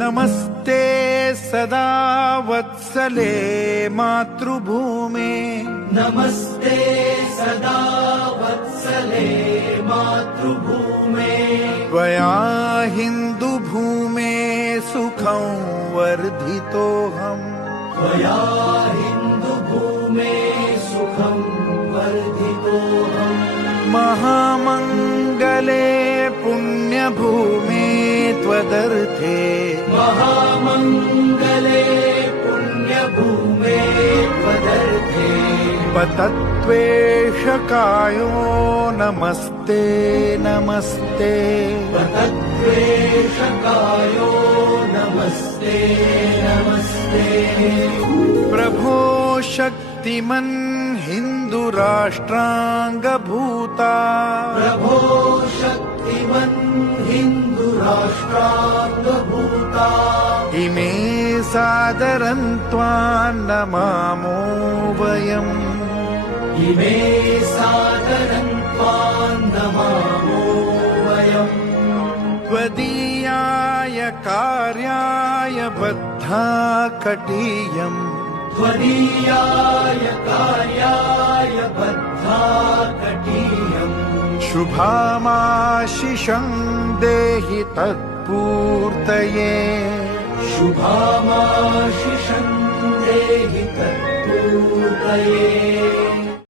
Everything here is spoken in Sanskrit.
नमस्ते सदा वत्सले मातृभूमे नमस्ते सदा वत्सले मातृभूमे त्वया हिन्दुभूमे सुखं वर्धितोऽहम् त्वया हिन्दुभूमे सुखं वर्धितोऽहम् महामङ्गले पुण्यभूमे त्वदर्थे महामङ्गले पुण्यभूमे त्वदर्थे पतत्वेषकायो नमस्ते नमस्ते पतत्वेषकायो नमस्ते नमस्ते प्रभो शक्तिमन् हिन्दुराष्ट्राङ्गभूता प्रभो शक्तिमन् हिन्दुराष्ट्राङ्गभूता इमे सादरं त्वां नमामो वयम् इमे सादरं त्वां नमामो वयम् त्वदीयाय कार्याय बद्धा कटीयम् त्वदीयाय कार्याय बद्धा कटीयम् शुभामाशिषं देहि तत्पूर्तये शुभामाशिषं देहि तत्पूर्तये